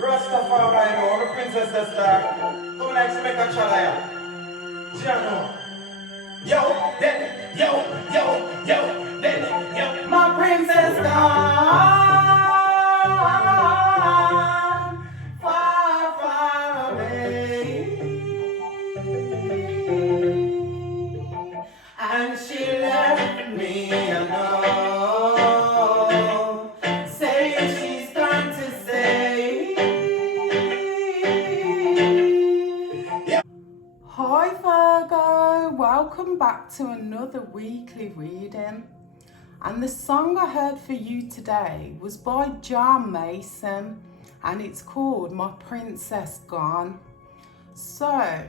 Rastafari, you know, the princess that's there. Come like she make a chalaya. Giano. Yo, then, then, yo. My princess gone, far, far away. And she left me alone, saying she's gone to say. Hi Virgo, welcome back to another weekly reading. And the song I heard for you today was by John Mason and it's called My Princess Gone. So, I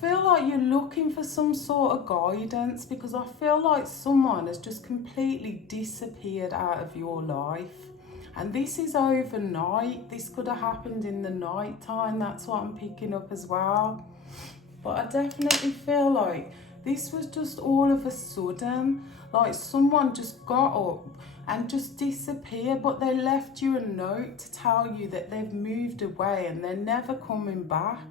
feel like you're looking for some sort of guidance because I feel like someone has just completely disappeared out of your life. And this is overnight. This could have happened in the night time. That's what I'm picking up as well. But I definitely feel like this was just all of a sudden. Like someone just got up and just disappeared, but they left you a note to tell you that they've moved away and they're never coming back.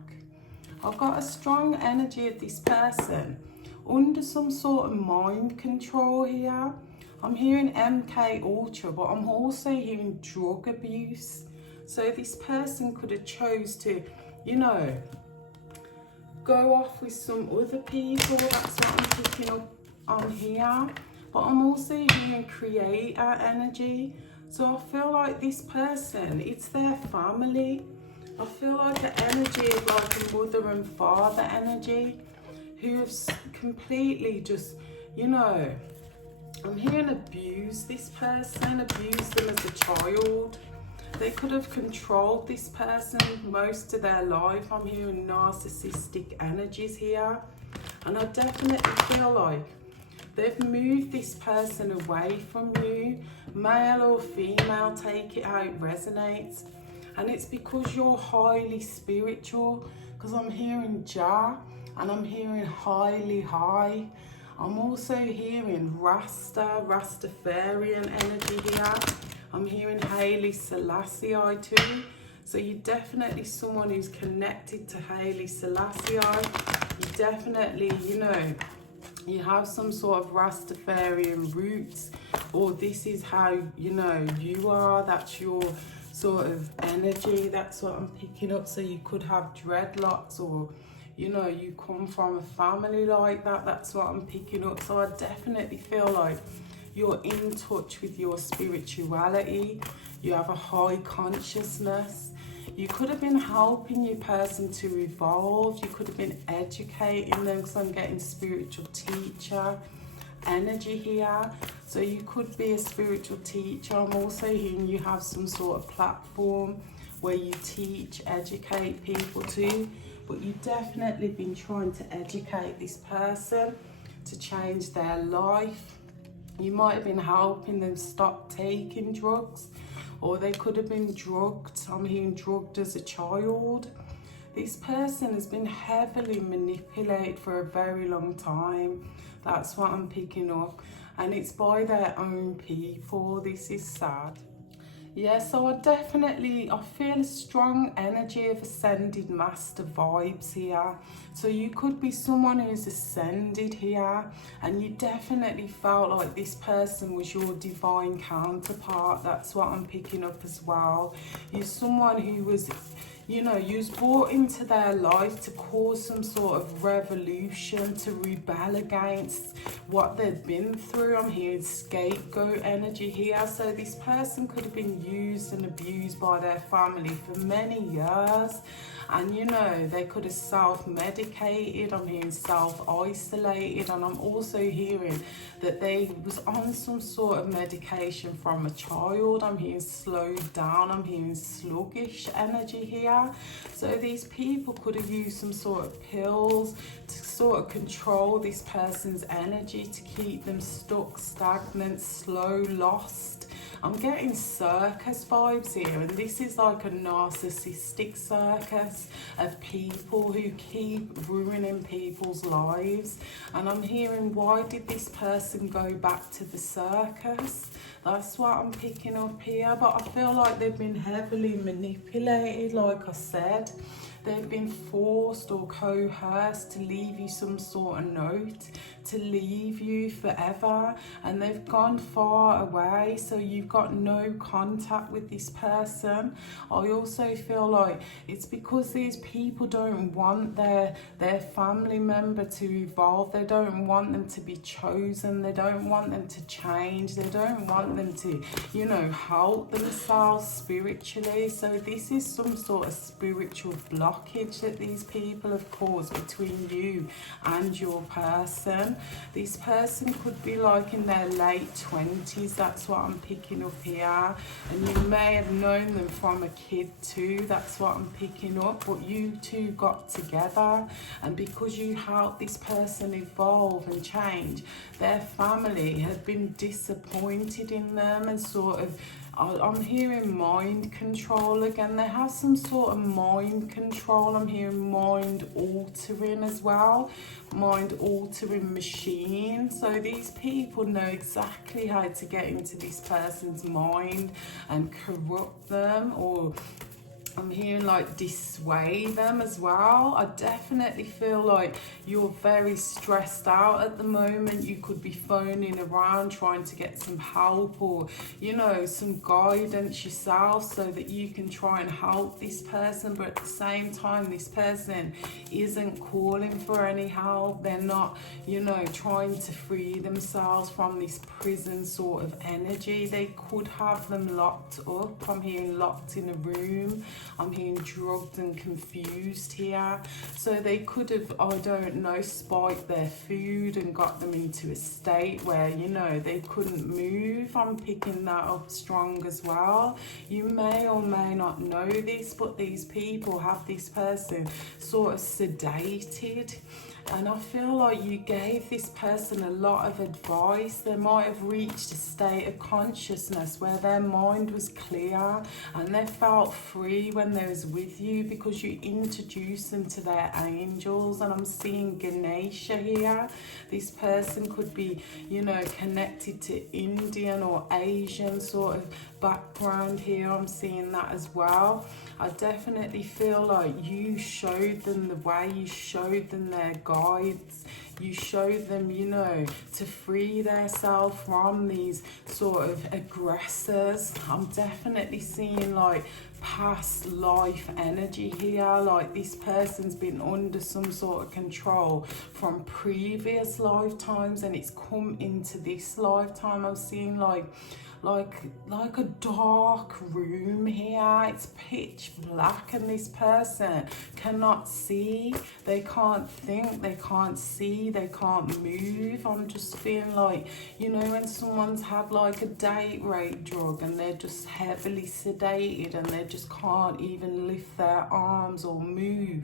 I've got a strong energy of this person under some sort of mind control here. I'm hearing MK Ultra, but I'm also hearing drug abuse. So this person could have chose to, go off with some other people. That's what I'm picking up on here. But I'm also hearing creator energy. So I feel like this person, it's their family. I feel like the energy of like a mother and father energy who have completely just, I'm hearing abuse this person, abuse them as a child. They could have controlled this person most of their life. I'm hearing narcissistic energies here. And I definitely feel like they've moved this person away from you. Male or female, take it how it resonates. And it's because you're highly spiritual. Because I'm hearing Jah and I'm hearing highly high. I'm also hearing Rastafarian energy here. I'm hearing Haile Selassie too. So you're definitely someone who's connected to Haile Selassie. You definitely, you have some sort of Rastafarian roots, or this is how, you are, that's your sort of energy. That's what I'm picking up. So you could have dreadlocks, or you come from a family like that. That's what I'm picking up. So I definitely feel like you're in touch with your spirituality. You have a high consciousness. You could have been helping your person to evolve. You could have been educating them, because I'm getting spiritual teacher energy here. So you could be a spiritual teacher. I'm also hearing you have some sort of platform where you teach, educate people too. But you've definitely been trying to educate this person to change their life. You might have been helping them stop taking drugs, or they could have been drugged. I'm hearing drugged as a child. This person has been heavily manipulated for a very long time. That's what I'm picking up. And it's by their own people. This is sad. Yeah, so I feel a strong energy of ascended master vibes here. So you could be someone who's ascended here, and you definitely felt like this person was your divine counterpart. That's what I'm picking up as well. You're someone who was, you was brought into their life to cause some sort of revolution, to rebel against what they've been through. I'm hearing scapegoat energy here. So this person could have been used and abused by their family for many years. And they could have self-medicated. I'm hearing self-isolated. And I'm also hearing that they was on some sort of medication from a child. I'm hearing slowed down. I'm hearing sluggish energy here. So these people could have used some sort of pills to sort of control this person's energy, to keep them stuck, stagnant, slow, lost. I'm getting circus vibes here, and this is like a narcissistic circus of people who keep ruining people's lives. And I'm hearing, why did this person go back to the circus? That's what I'm picking up here. But I feel like they've been heavily manipulated, like I said. They've been forced or coerced to leave you some sort of note, to leave you forever, and they've gone far away, so you've got no contact with this person. I also feel like it's because these people don't want their family member to evolve. They don't want them to be chosen. They don't want them to change. They don't want them to, you know, help themselves spiritually. So this is some sort of spiritual blockage that these people have caused between you and your person. This person could be like in their late 20s. That's what I'm picking up here. And you may have known them from a kid too. That's what I'm picking up. But you two got together, and because you helped this person evolve and change, their family had been disappointed in them and sort of, I'm hearing mind control again. They have some sort of mind control. I'm hearing mind altering as well. Mind altering machine. So these people know exactly how to get into this person's mind and corrupt them, or I'm hearing like dissuade them as well. I definitely feel like you're very stressed out at the moment. You could be phoning around trying to get some help, or, you know, some guidance yourself so that you can try and help this person. But at the same time, this person isn't calling for any help. They're not, you know, trying to free themselves from this prison sort of energy. They could have them locked up. I'm hearing locked in a room. I'm hearing drugged and confused here. So they could have, I don't know, spiked their food and got them into a state where, you know, they couldn't move. I'm picking that up strong as well. You may or may not know this, but these people have this person sort of sedated. And I feel like you gave this person a lot of advice. They might have reached a state of consciousness where their mind was clear and they felt free when they was with you, because you introduced them to their angels. And I'm seeing Ganesha here. This person could be, you know, connected to Indian or Asian sort of background here. I'm seeing that as well. I definitely feel like you showed them the way. You showed them their guides. You showed them, you know, to free themselves from these sort of aggressors. I'm definitely seeing like past life energy here. Like this person's been under some sort of control from previous lifetimes, and it's come into this lifetime. I'm seeing like a dark room here. It's pitch black, and this person cannot see. They can't think. They can't see. They can't move. I'm just feeling like, you know, when someone's had like a date rape drug and they're just heavily sedated and they just can't even lift their arms or move.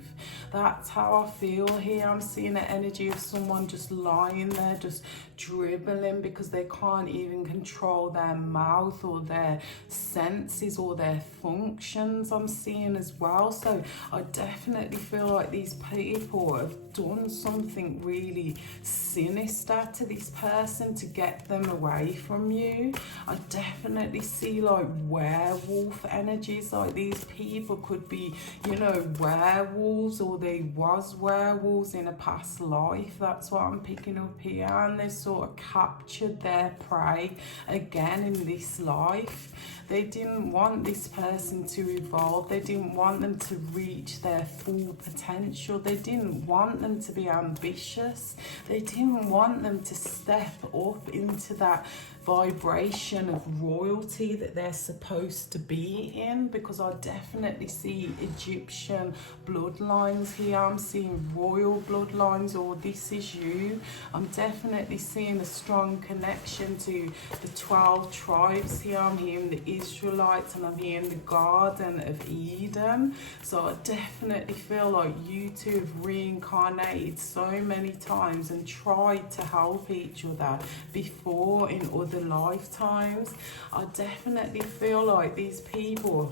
That's how I feel here. I'm seeing the energy of someone just lying there, just dribbling, because they can't even control their mouth or their senses or their functions. I'm seeing as well. So I definitely feel like these people have done something really sinister to this person to get them away from you. I definitely see like werewolf energies. Like these people could be, you know, werewolves, or they was werewolves in a past life. That's what I'm picking up here. And they sort of captured their prey again in this life. They didn't want this person to evolve. They didn't want them to reach their full potential. They didn't want them to be ambitious. They didn't want them to step up into that vibration of royalty that they're supposed to be in, because I definitely see Egyptian bloodlines here. I'm seeing royal bloodlines, or this is you. I'm definitely seeing a strong connection to the 12 tribes here. I'm hearing the Israelites, and I'm hearing the Garden of Eden. So I definitely feel like you two have reincarnated so many times and tried to help each other before in other lifetimes. I definitely feel like these people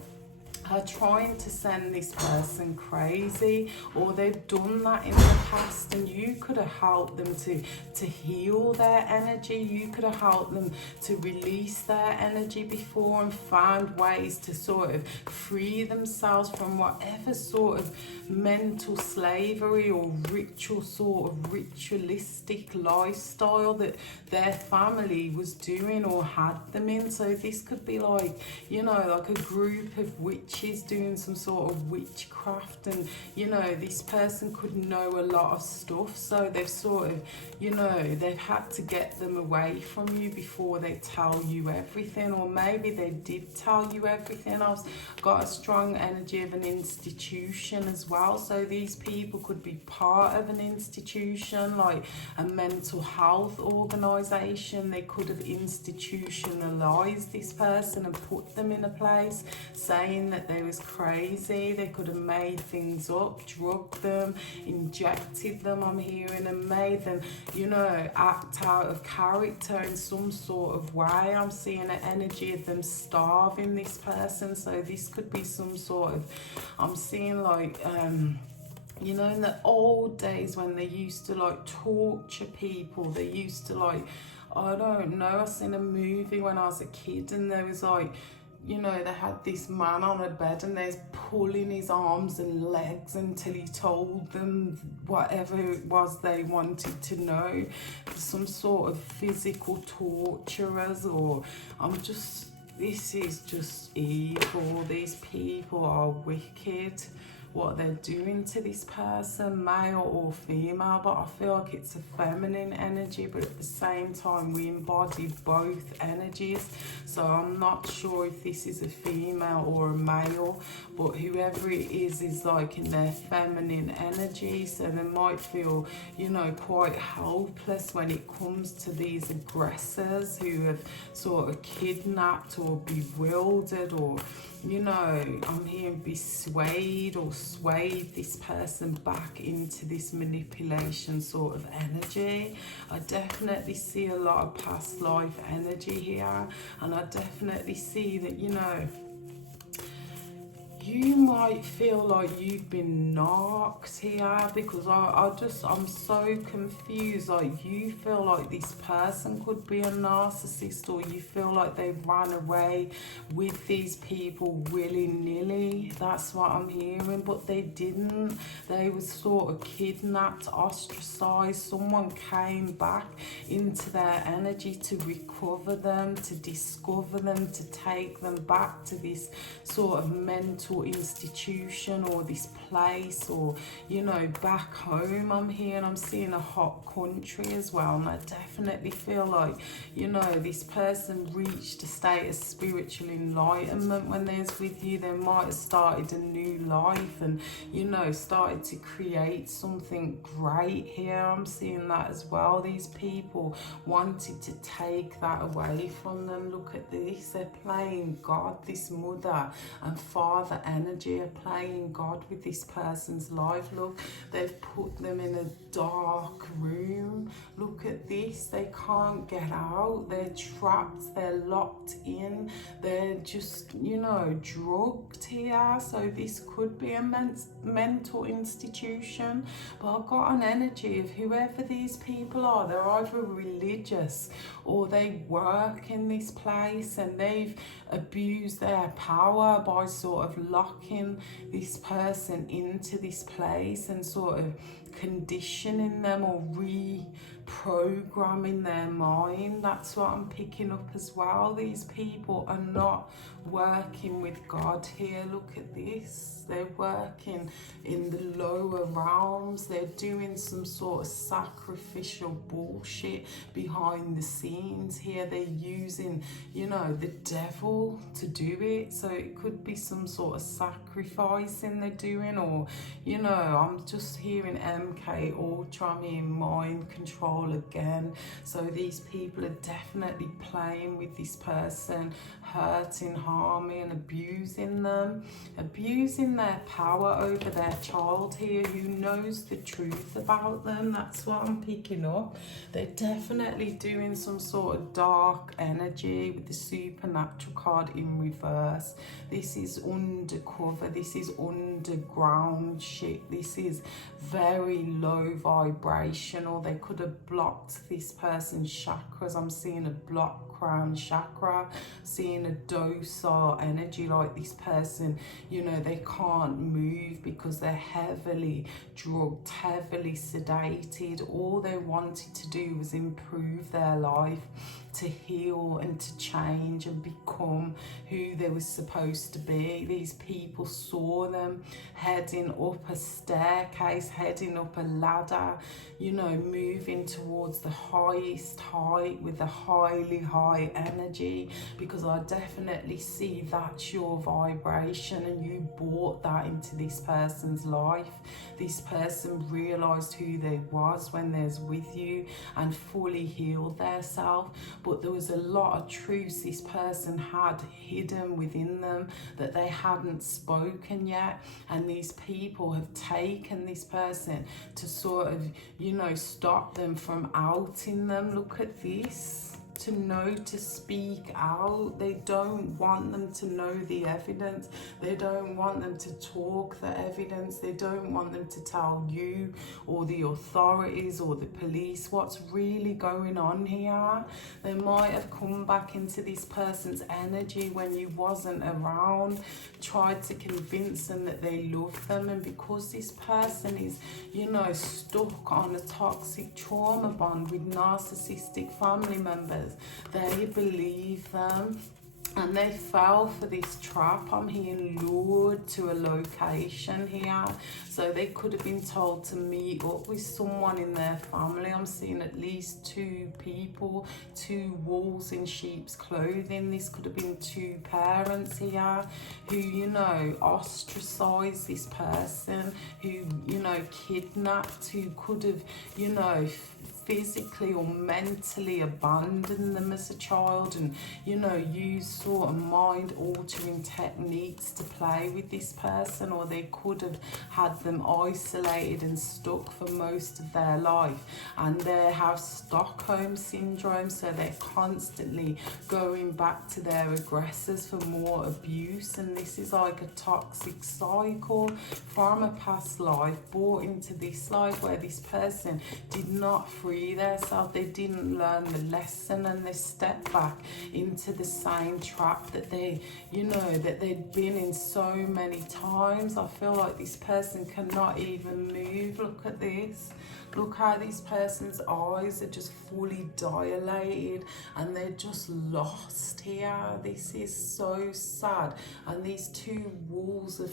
are trying to send this person crazy, or they've done that in the past, and you could have helped them to heal their energy. You could have helped them to release their energy before and found ways to sort of free themselves from whatever sort of mental slavery or ritualistic lifestyle that their family was doing or had them in. So this could be like, you know, like a group of witches doing some sort of witchcraft, and you know, this person could know a lot of stuff, so they've sort of, you know, they've had to get them away from you before they tell you everything. Or maybe they did tell you everything. I've got a strong energy of an institution as well, so these people could be part of an institution, like a mental health organization. They could have institutionalized this person and put them in a place, saying that they was crazy. They could have made things up, drugged them, injected them, I'm hearing, and made them, you know, act out of character in some sort of way. I'm seeing an energy of them starving this person. So this could be some sort of, I'm seeing like, you know, in the old days when they used to like torture people, they used to like, I don't know, I seen a movie when I was a kid, and there was like, you know, they had this man on a bed and they're pulling his arms and legs until he told them whatever it was they wanted to know. Some sort of physical torturers, or this is just evil. These people are wicked, what they're doing to this person, male or female, but I feel like it's a feminine energy, but at the same time we embody both energies. So I'm not sure if this is a female or a male, but whoever it is like in their feminine energy, so they might feel, you know, quite helpless when it comes to these aggressors who have sort of kidnapped or bewildered, or, you know, I'm hearing be swayed or swayed this person back into this manipulation sort of energy. I definitely see a lot of past life energy here, and I definitely see that, you know, you might feel like you've been knocked here, because I'm so confused. Like, you feel like this person could be a narcissist, or you feel like they ran away with these people willy-nilly. That's what I'm hearing, but they didn't. They were sort of kidnapped, ostracized. Someone came back into their energy to recover them, to discover them, to take them back to this sort of mental institution or this place, or, you know, back home. I'm here and I'm seeing a hot country as well, and I definitely feel like, you know, this person reached a state of spiritual enlightenment when they was with you. They might have started a new life and, you know, started to create something great here. I'm seeing that as well. These people wanted to take that away from them. Look at this, they're playing God. This mother and father energy are playing God with this person's life. Look, they've put them in a dark room. Look at this, they can't get out. They're trapped, they're locked in, they're just, you know, drugged here. So this could be a mental institution, but I've got an energy of whoever these people are, they're either religious or they work in this place, and they've abused their power by sort of locking this person into this place and sort of conditioning them or reprogramming their mind. That's what I'm picking up as well. These people are not working with God here. Look at this, they're working in the lower realms. They're doing some sort of sacrificial bullshit behind the scenes here. They're using, you know, the devil to do it. So it could be some sort of sacrificing they're doing, or, you know, I'm just hearing MK Ultra, I mean mind control again. So these people are definitely playing with this person, hurting, harming, abusing them, abusing their power over their child here who knows the truth about them. That's what I'm picking up. They're definitely doing some sort of dark energy with the supernatural card in reverse. This is undercover, this is underground shit, this is very low vibrational. They could have blocked this person's chakras. I'm seeing a blocked crown chakra, seeing a docile energy, like this person, you know, they can't move because they're heavily drugged, heavily sedated. All they wanted to do was improve their life, to heal and to change and become who they were supposed to be. These people saw them heading up a staircase, heading up a ladder, you know, moving towards the highest height with a highly high energy, because I definitely see that's your vibration and you brought that into this person's life. This person realized who they was when they're with you and fully healed their self. But there was a lot of truths this person had hidden within them that they hadn't spoken yet, and these people have taken this person to sort of, you know, stop them from outing them. Look at this. To know to speak out. They don't want them to know the evidence. They don't want them to talk the evidence. They don't want them to tell you or the authorities or the police what's really going on here. They might have come back into this person's energy when you wasn't around, tried to convince them that they love them, and because this person is, you know, stuck on a toxic trauma bond with narcissistic family members, they believe them and they fell for this trap. I'm being lured to a location here. So they could have been told to meet up with someone in their family. I'm seeing at least 2 people, 2 wolves in sheep's clothing. This could have been 2 parents here who, you know, ostracized this person, who, you know, kidnapped, who could have, you know, physically or mentally abandoned them as a child, and, you know, use sort of mind altering techniques to play with this person. Or they could have had them isolated and stuck for most of their life, and they have Stockholm syndrome, so they're constantly going back to their aggressors for more abuse. And this is like a toxic cycle from a past life brought into this life, where this person did not free themselves. They didn't learn the lesson, and they stepped back into the same trap that they, you know, that they'd been in so many times. I feel like this person cannot even move. Look at this. Look how this person's eyes are just fully dilated and they're just lost here. This is so sad. And these 2 wolves of,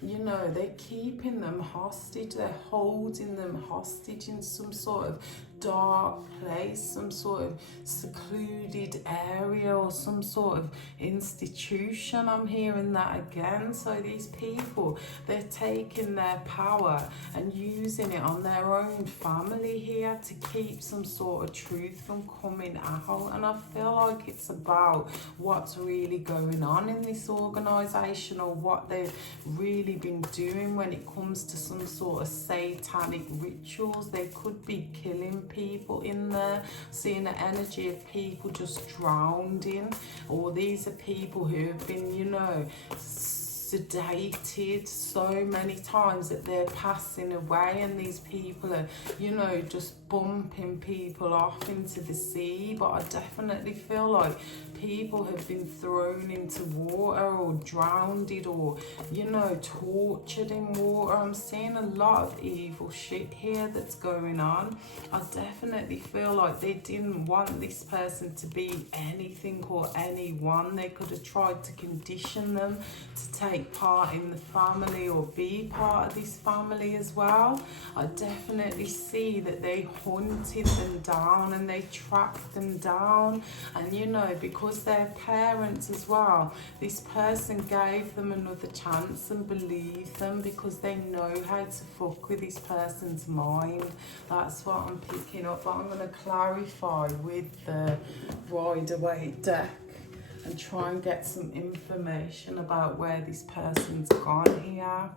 you know, they're keeping them hostage. They're holding them hostage in some sort of dark place, some sort of secluded area or some sort of institution. I'm hearing that again. So these people, they're taking their power and using it on their own family here to keep some sort of truth from coming out. And I feel like it's about what's really going on in this organisation, or what they've really been doing when it comes to some sort of satanic rituals. They could be killing people in there, seeing the energy of people just drowned in, or these are people who have been, you know, sedated so many times that they're passing away, and these people are, you know, just bumping people off into the sea. But I definitely feel like people have been thrown into water or drowned, or, you know, tortured in water. I'm seeing a lot of evil shit here that's going on. I definitely feel like they didn't want this person to be anything or anyone. They could have tried to condition them to take part in the family or be part of this family as well. I definitely see that they hunted them down and they tracked them down, and, you know, because because their parents as well, this person gave them another chance and believed them because they know how to fuck with this person's mind. That's what I'm picking up. But I'm going to clarify with the Rider-Waite deck and try and get some information about where this person's gone here.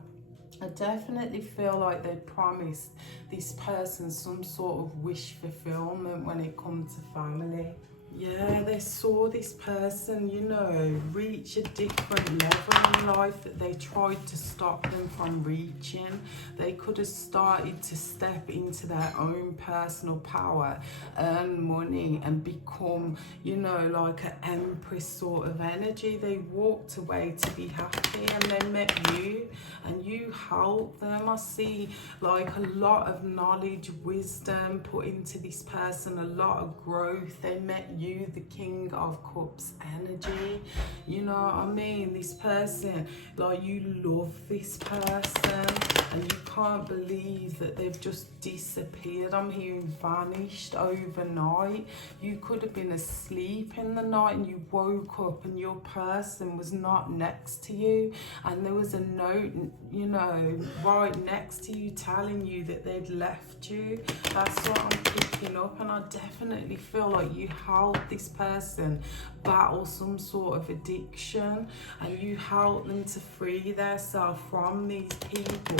I definitely feel like they promised this person some sort of wish fulfillment when it comes to family. Yeah, they saw this person, you know, reach a different level in life that they tried to stop them from reaching. They could have started to step into their own personal power, earn money and become, you know, like an empress sort of energy. They walked away to be happy and they met you and you helped them. I see like a lot of knowledge, wisdom put into this person, a lot of growth. They met you, the King of Cups energy. You know what I mean? This person, like, you love this person and you can't believe that they've just disappeared. I'm hearing vanished overnight. You could have been asleep in the night and you woke up and your person was not next to you, and there was a note, you know, right next to you telling you that they'd left you. That's what I'm picking up, and I definitely feel like you helped this person battle some sort of addiction and you helped them to free themselves from these people,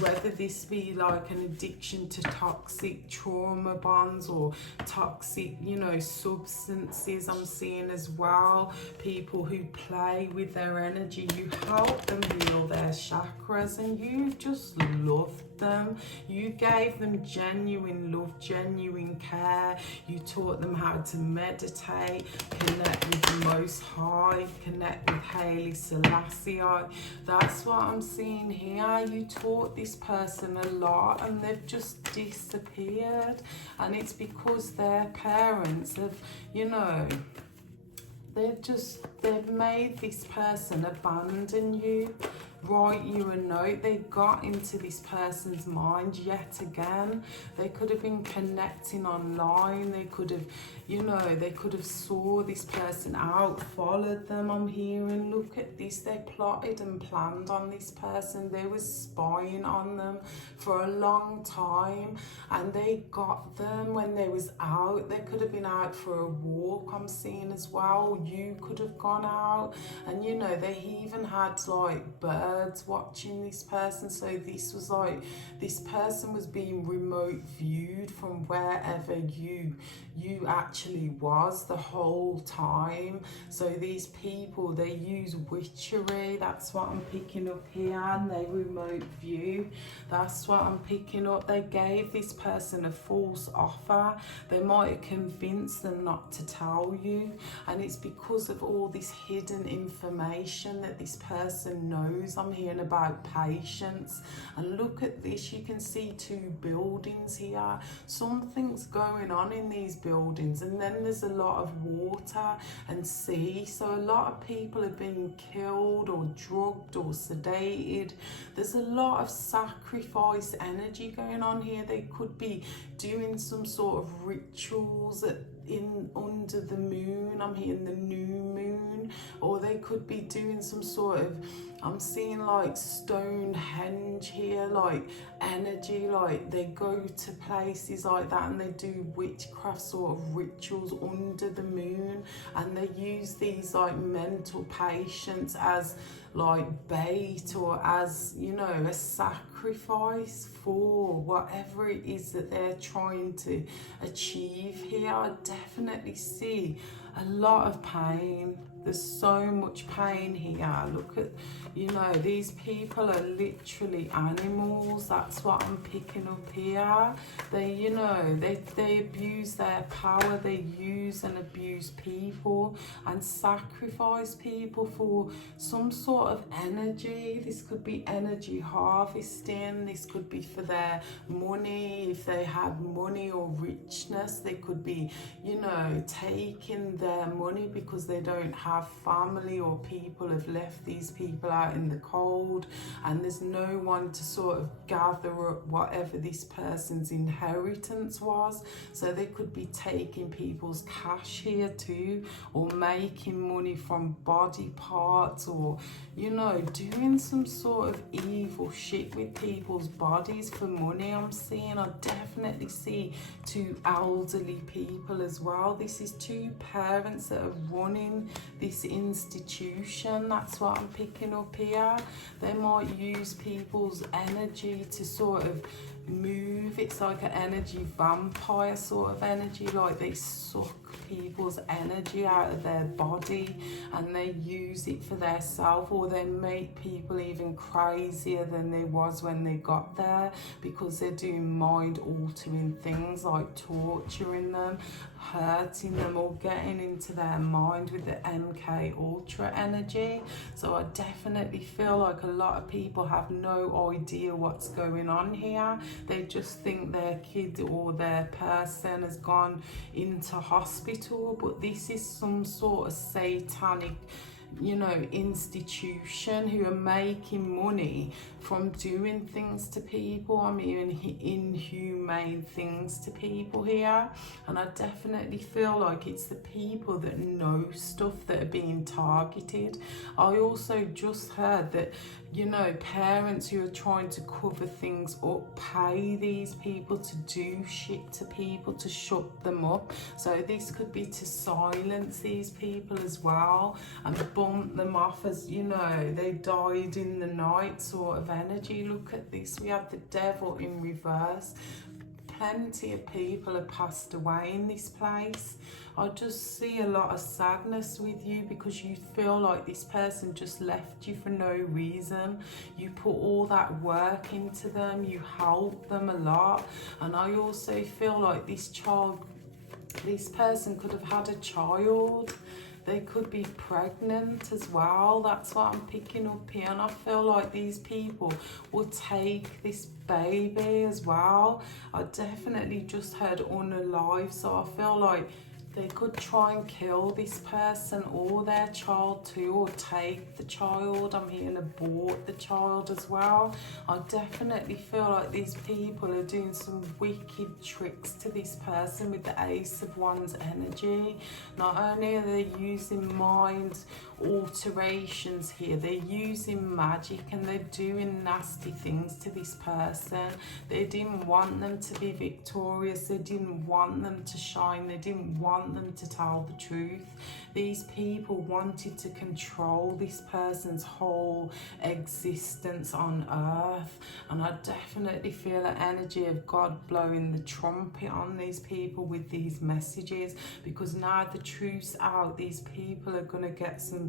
whether this be like an addiction to toxic trauma bonds or toxic, you know, substances. I'm seeing as well people who play with their energy. You help them heal their chakras and you just loved them. You gave them genuine love, genuine care. You taught them how to meditate, connect with the Most High, connect with Haile Selassie. That's what I'm seeing here. You taught this person a lot and they've just disappeared, and it's because their parents have, you know, they've made this person abandon you, write you a note. They got into this person's mind yet again. They could have been connecting online. They could have, you know, they could have saw this person out, followed them. I'm hearing, look at this, they plotted and planned on this person. They were spying on them for a long time and they got them when they was out. They could have been out for a walk, I'm seeing as well. You could have gone out and, you know, they even had like birds watching this person. So this was like, this person was being remote viewed from wherever you actually was the whole time. So these people, they use witchery. That's what I'm picking up here, and they remote view. That's what I'm picking up. They gave this person a false offer. They might have convinced them not to tell you, and it's because of all this hidden information that this person knows. I'm hearing about patience, and look at this, you can see two buildings here. Something's going on in these buildings, and then there's a lot of water and sea, so a lot of people are being killed or drugged or sedated. There's a lot of sacrifice energy going on here. They could be doing some sort of rituals under the moon. I'm hearing the new moon, or they could be doing some sort of, I'm seeing like Stonehenge here, like energy, like they go to places like that and they do witchcraft sort of rituals under the moon, and they use these like mental patients as like bait or as, you know, a sacrifice for whatever it is that they're trying to achieve here. I definitely see a lot of pain. There's so much pain here. Look at, you know, these people are literally animals. That's what I'm picking up here. They, you know, they abuse their power. They use and abuse people and sacrifice people for some sort of energy. This could be energy harvesting. This could be for their money. If they had money or richness, they could be, you know, taking their money because they don't have have family, or people have left these people out in the cold, and there's no one to sort of gather up whatever this person's inheritance was. So they could be taking people's cash here too, or making money from body parts, or, you know, doing some sort of evil shit with people's bodies for money. I'm seeing, I definitely see two elderly people as well. This is two parents that are running this institution. That's what I'm picking up here. They might use people's energy to sort of move. It's like an energy vampire sort of energy, like they suck people's energy out of their body and they use it for their self, or they make people even crazier than they was when they got there, because they're doing mind altering things like torturing them, hurting them, or getting into their mind with the MK Ultra energy. So I definitely feel like a lot of people have no idea what's going on here. They just think their kid or their person has gone into hospital, but this is some sort of satanic, you know, institution who are making money from doing things to people. I mean, inhumane things to people here. And I definitely feel like it's the people that know stuff that are being targeted. I also just heard that, you know, parents who are trying to cover things up pay these people to do shit to people, to shut them up. So this could be to silence these people as well and bump them off as, you know, they died in the night sort of energy. Look at this, we have the devil in reverse. Plenty of people have passed away in this place. I just see a lot of sadness with you, because you feel like this person just left you for no reason. You put all that work into them, you helped them a lot. And I also feel like this person could have had a child. They could be pregnant as well. That's what I'm picking up here. And I feel like these people will take this baby as well. I definitely just heard unalive. So I feel like they could try and kill this person or their child too, or take the child. I'm hearing abort the child as well. I definitely feel like these people are doing some wicked tricks to this person with the Ace of Wands energy. Not only are they using mind alterations here, they're using magic, and they're doing nasty things to this person. They didn't want them to be victorious. They didn't want them to shine. They didn't want them to tell the truth. These people wanted to control this person's whole existence on earth. And I definitely feel the energy of God blowing the trumpet on these people with these messages, because now the truth's out. These people are going to get some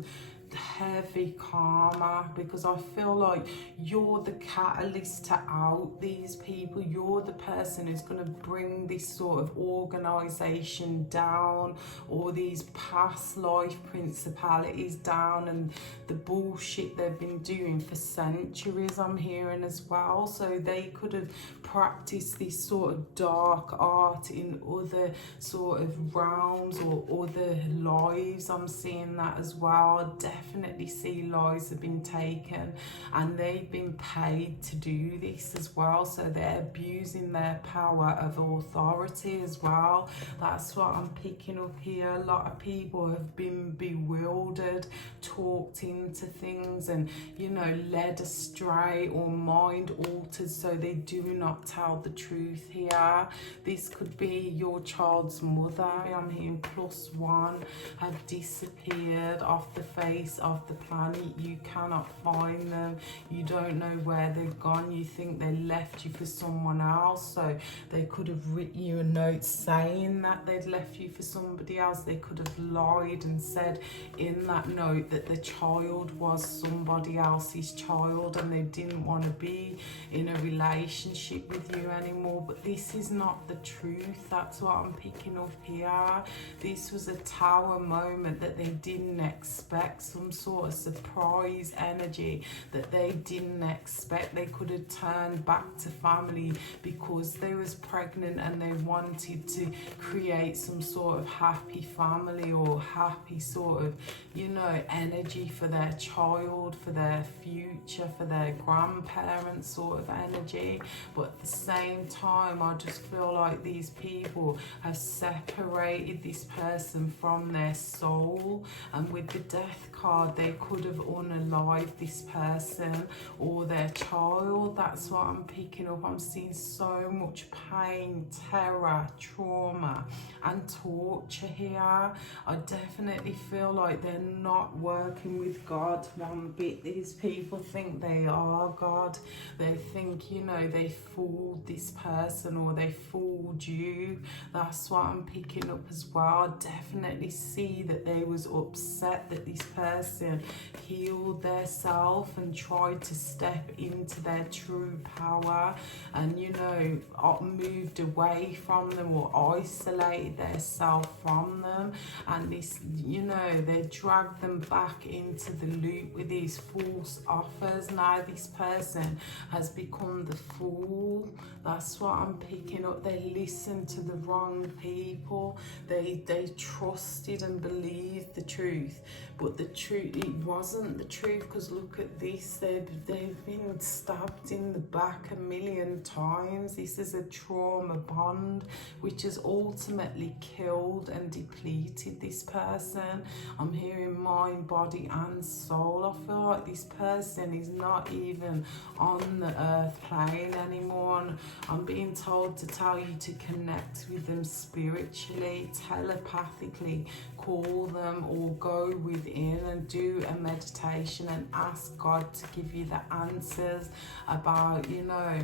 heavy karma, because I feel like you're the catalyst to out these people. You're the person who's going to bring this sort of organization down, or these past life principalities down, and the bullshit they've been doing for centuries, I'm hearing as well. So they could have practiced this sort of dark art in other sort of realms or other lives. I'm seeing that as well. I definitely see lives have been taken and they've been paid to do this as well. So they're abusing their power of authority as well. That's what I'm picking up here. A lot of people have been bewildered, talked into things, and, you know, led astray or mind altered, so they do not tell the truth here. This could be your child's mother. I'm hearing +1 have disappeared off the face of the planet. You cannot find them. You don't know where they've gone. You think they left you for someone else. So they could have written you a note saying that they'd left you for somebody else. They could have lied and said in that note that the child was somebody else's child and they didn't want to be in a relationship with you anymore. But this is not the truth. That's what I'm picking up here. This was a tower moment that they didn't expect. So some sort of surprise energy that they didn't expect. They could have turned back to family because they was pregnant and they wanted to create some sort of happy family or happy sort of, you know, energy for their child, for their future, for their grandparents sort of energy. But at the same time, I just feel like these people have separated this person from their soul, and with the death card they could have unalived this person or their child. That's what I'm picking up. I'm seeing so much pain, terror, trauma and torture here. I definitely feel like they're not working with God one bit. These people think they are God. They think, you know, they fooled this person or they fooled you. That's what I'm picking up as well. I definitely see that they was upset that this person healed their self and tried to step into their true power and, you know, moved away from them or isolated their self from them. And this, you know, they dragged them back into the loop with these false offers. Now this person has become the fool. That's what I'm picking up. They listened to the wrong people. They trusted and believed the truth, but the truth, it wasn't the truth, because look at this. They've been stabbed in the back 1,000,000 times. This is a trauma bond which has ultimately killed and depleted this person. I'm hearing mind, body and soul. I feel like this person is not even on the earth plane anymore. And I'm being told to tell you to connect with them spiritually, telepathically, call them or go within and do a meditation and ask God to give you the answers about, you know,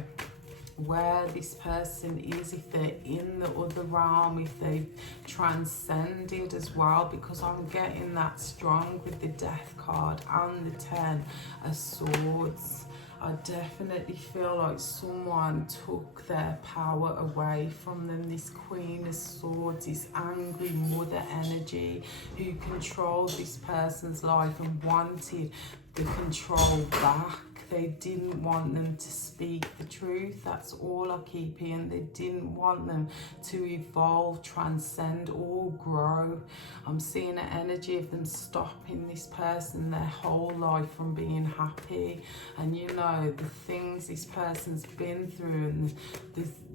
where this person is, if they're in the other realm, if they've transcended as well, because I'm getting that strong with the death card and the 10 of swords. I definitely feel like someone took their power away from them. This Queen of Swords, this angry mother energy who controlled this person's life and wanted the control back. They didn't want them to speak the truth. That's all I keep hearing. They didn't want them to evolve, transcend or grow. I'm seeing an energy of them stopping this person their whole life from being happy. And you know, the things this person's been through and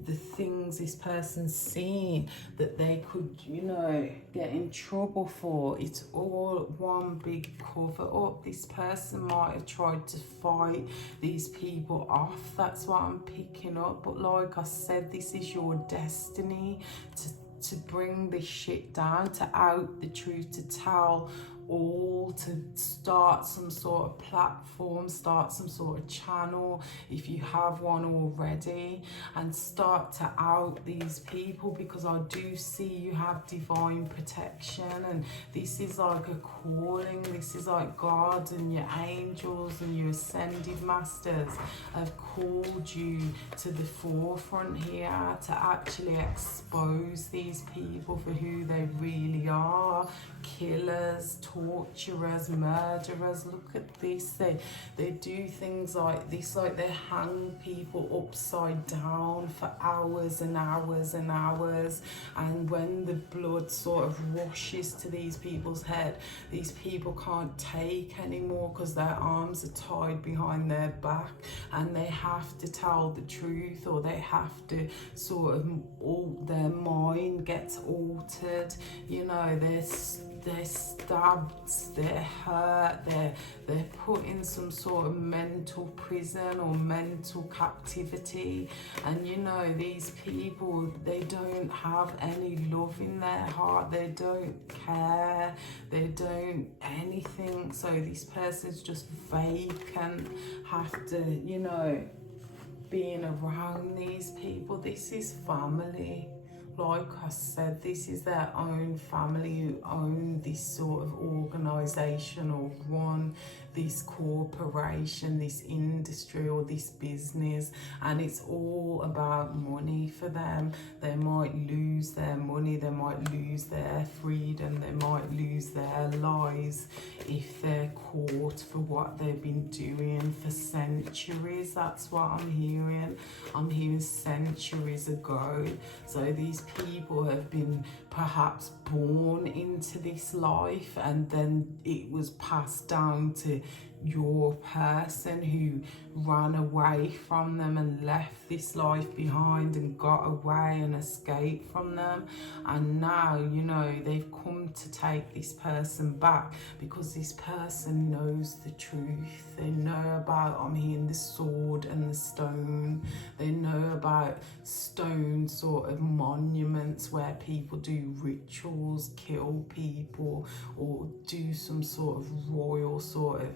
the things this person's seen that they could, you know, get in trouble for, it's all one big cover up. This person might have tried to fight these people off. That's what I'm picking up. But like I said, this is your destiny to bring this shit down, to out the truth, to tell all, to start some sort of platform, start some sort of channel if you have one already, and start to out these people, because I do see you have divine protection, and this is like a calling. This is like God and your angels and your ascended masters have called you to the forefront here to actually expose these people for who they really are. Killers, torturers, murderers. Look at this. They do things like this, like they hang people upside down for hours and hours and hours, and when the blood sort of rushes to these people's head, these people can't take anymore because their arms are tied behind their back and they have to tell the truth, or they have to sort of, their mind gets altered, you know, they're stabbed, they're hurt, they're put in some sort of mental prison or mental captivity. And you know, these people, they don't have any love in their heart, they don't care, they don't anything. So this person's just vacant, have to, you know, being around these people. This is family. like I said, this is their own family who own this sort of organisation or run this corporation, this industry or this business, and it's all about money for them. They might lose their money, they might lose their freedom, they might lose their lives if they're caught for what they've been doing for centuries. That's what I'm hearing. I'm hearing centuries ago. So these people have been perhaps born into this life, and then it was passed down to your person who ran away from them and left this life behind and got away and escaped from them. And now, you know, they've come to take this person back because this person knows the truth. They know about, I'm hearing the sword and the stone. They know about stone sort of monuments where people do rituals, kill people, or do some sort of royal sort of,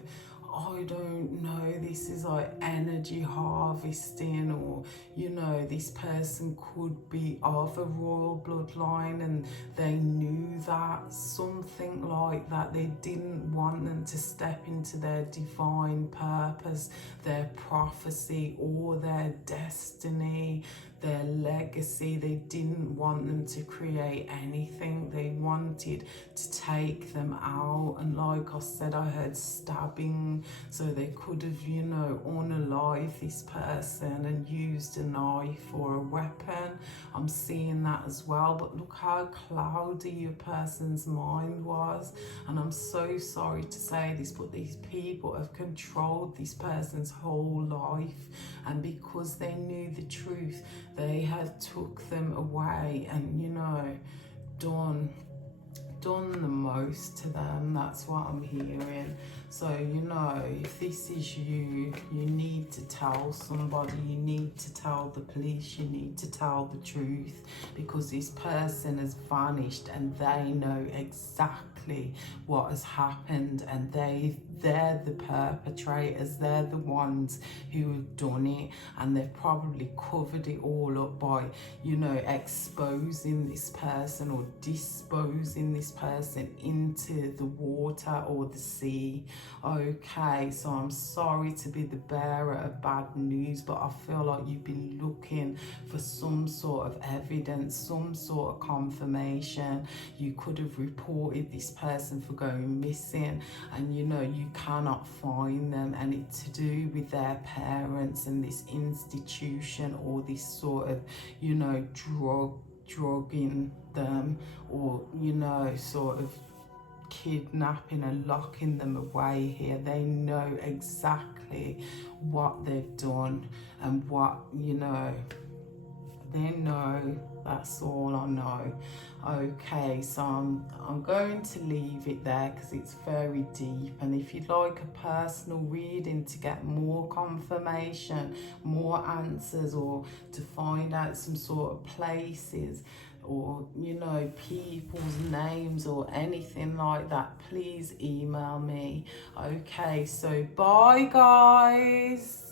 I don't know, this is like energy harvesting, or, you know, this person could be of a royal bloodline and they knew that, something like that. They didn't want them to step into their divine purpose, their prophecy, or their destiny, their legacy. They didn't want them to create anything. They wanted to take them out. And like I said, I heard stabbing, so they could have, you know, unalived this person and used a knife or a weapon. I'm seeing that as well. But look how cloudy your person's mind was. And I'm so sorry to say this, but these people have controlled this person's whole life, and because they knew the truth, they had took them away and, you know, done the most to them. That's what I'm hearing. So, you know, if this is you, you need to tell somebody, you need to tell the police, you need to tell the truth, because this person has vanished and they know exactly what has happened, and they're the perpetrators, they're the ones who have done it, and they've probably covered it all up by, you know, exposing this person or disposing this person into the water or the sea. Okay, so I'm sorry to be the bearer of bad news, but I feel like you've been looking for some sort of evidence, some sort of confirmation. You could have reported this person for going missing, and, you know, you cannot find them, and it's to do with their parents and this institution, or this sort of, you know, drugging them, or, you know, sort of kidnapping and locking them away here. They know exactly what they've done and what, you know, they know. That's all I know. Okay, so I'm going to leave it there because it's very deep. And if you'd like a personal reading to get more confirmation, more answers, or to find out some sort of places, or, you know, people's names or anything like that, please email me. Okay, so bye guys.